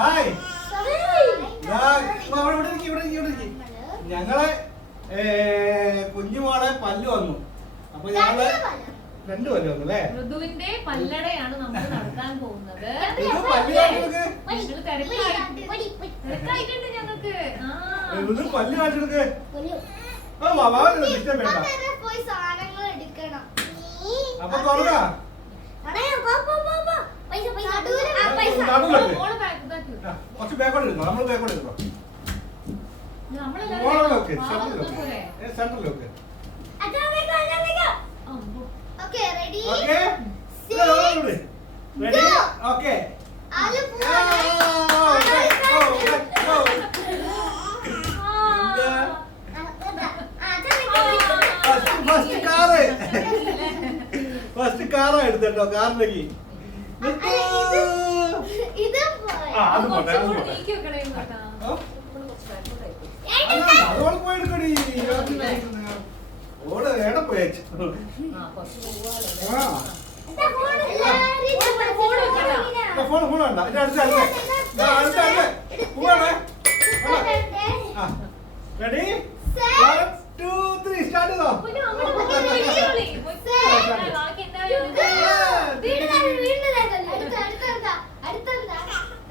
Hi ഞങ്ങളെ കുഞ്ഞുമോളെ പല്ല് വന്നു. അപ്പൊ ഞങ്ങള് 2 പല്ല് വന്നു അല്ലേ? ഋതുവിന്റെ പല്ലടയാണ് നമ്മൾ നടത്താൻ പോകുന്നത്. ഞങ്ങൾക്ക് പല്ല് കാണിച്ചെടുക്ക്. അപ്പൊ തുറന്നാ കുറച്ച് ബാക്കോട്ട് എടുക്കാം. നമ്മള് ബാക്കോട്ട് എടുക്കാം. സെന്ററിലൊക്കെ ഫസ്റ്റ് കാറാ എടുത്തോ. കാറിലേക്ക് അതോടെ പോയി എടുക്കടി. ഓട് ഏടെ പോയച്ചു. ഫോൺ വേണ്ട. എന്റെ അടുത്ത പോവാണേ. റെഡി 1 2 3 സ്റ്റാർട്ട് ചെയ്തോ.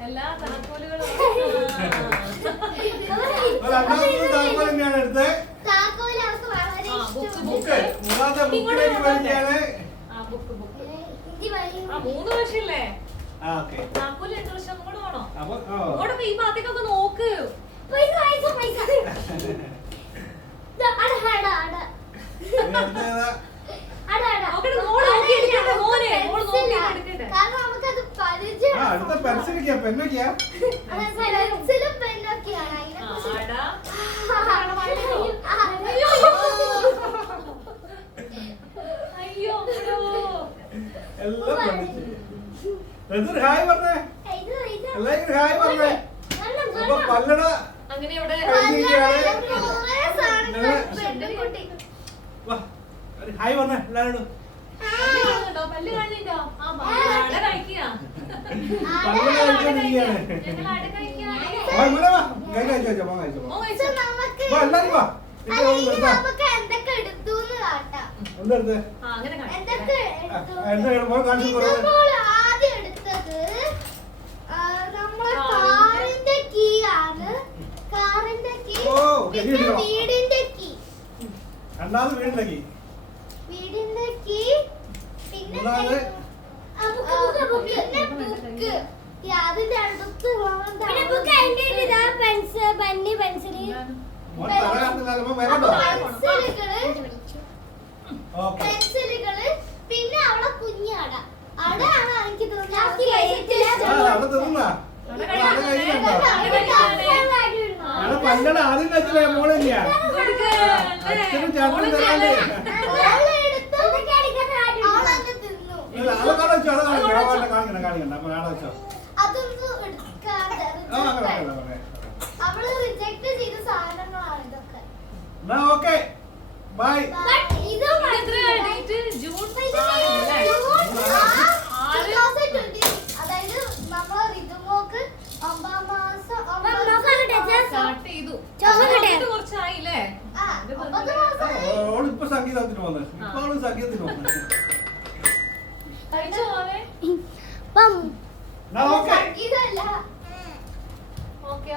എല്ലാ താക്കോലുകളും തന്നെയാണ് എടുത്തത്. മൂന്നാമത്തെ ബുക്കിലേക്ക് വേണ്ടിയാണ്. 3 വർഷല്ലേ താക്കോല് 2 വർഷം കൂടെ വേണോ? അങ്ങോട്ട് ഈ ഭാഗത്തേക്കൊക്കെ നോക്ക്. അടുത്ത പെൻസിലൊക്കെയാ പെന്നൊക്കെയാ. എല്ലാം ഹായ് പറഞ്ഞേ. എല്ലാവരും ഹായ് പറഞ്ഞേ. അപ്പൊ പല്ലട അങ്ങനെ ഇവിടെ ഹായ് പറഞ്ഞേ എല്ലാവരോടും. പല്ല് കാണിട്ടോ. രണ്ടാമത് വീടിന്റെ കീ. മൂന്നാമത് പെൻസിലുകള്. പിന്നെ അവളെ കുഞ്ഞാട അടാണ് എനിക്ക് പല്ലട ആദ്യം കഴിച്ചില്ലേ മോള് തന്നെയാ. അച്ഛനും ചേട്ടനും തരാല്ലേ. കാണിക്കണം കാണിക്കണ്ട. അപ്പൊ ആടെ വെച്ചോ. എന്നാ ഓക്കെ ബൈ. അതായത് നമ്മളെ ഋതുമോക്ക് 9 മാസം കുറച്ചായില്ലേ? ഇപ്പൊ സംഗീതത്തിന് വന്നത്. ഇപ്പൊ സംഗീതത്തിന് വന്നത്. സംഗീതല്ല. ഓക്കെ